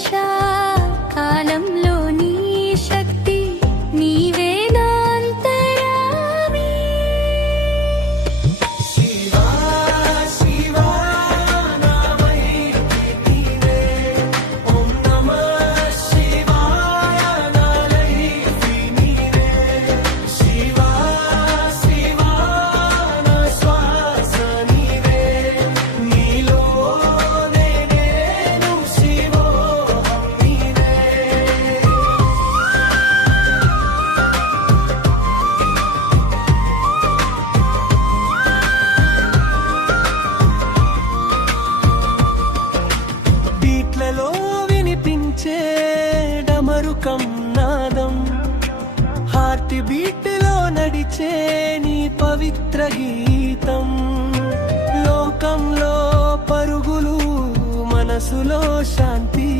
పురుష కాలంలో నీ శక్తి నీవే నా అంతరామి. శివా శివా నామై నీవే, ఓం నమః శివాయ నాలై నీవే. శివా శివా నా శ్వాస నీవే, నీలోనే నేను శివోహం నీవే. బీట్లలో వినిపించే డమరుకం నాదం, హార్ట్ బీట్లో నడిచే నీ పవిత్ర గీతం. లోకంలో పరుగులు మనసులో శాంతి,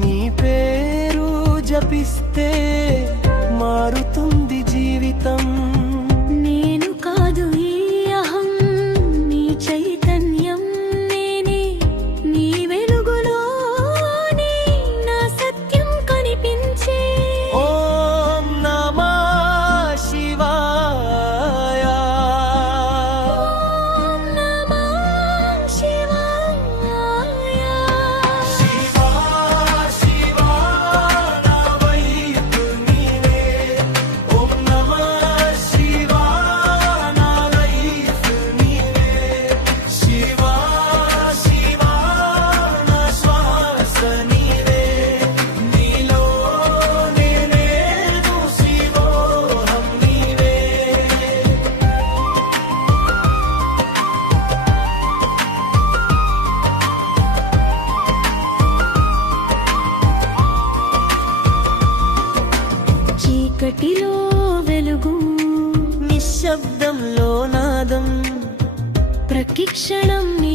నీ పేరు జపిస్తే మారుతుంది జీవితం. నేను కాదు ఈ అహం, నీ చైతన్యం నేనే, నీ వెలుగులోనే నా సత్యం కనిపించే. ఓం నమః శివాయ. ఓం నమః శివాయ. శివా శివా నా వైపు నీవే, ఓం నమః శివా నా లైఫ్ నీవే. శివా శివా నా శ్వాస నీవే, నీలోనే నేను శివోహం నీవే. చీకటిలో వెలుగు, నిశ్శబ్దంలో నాదం, ప్రతిక్షణం నీ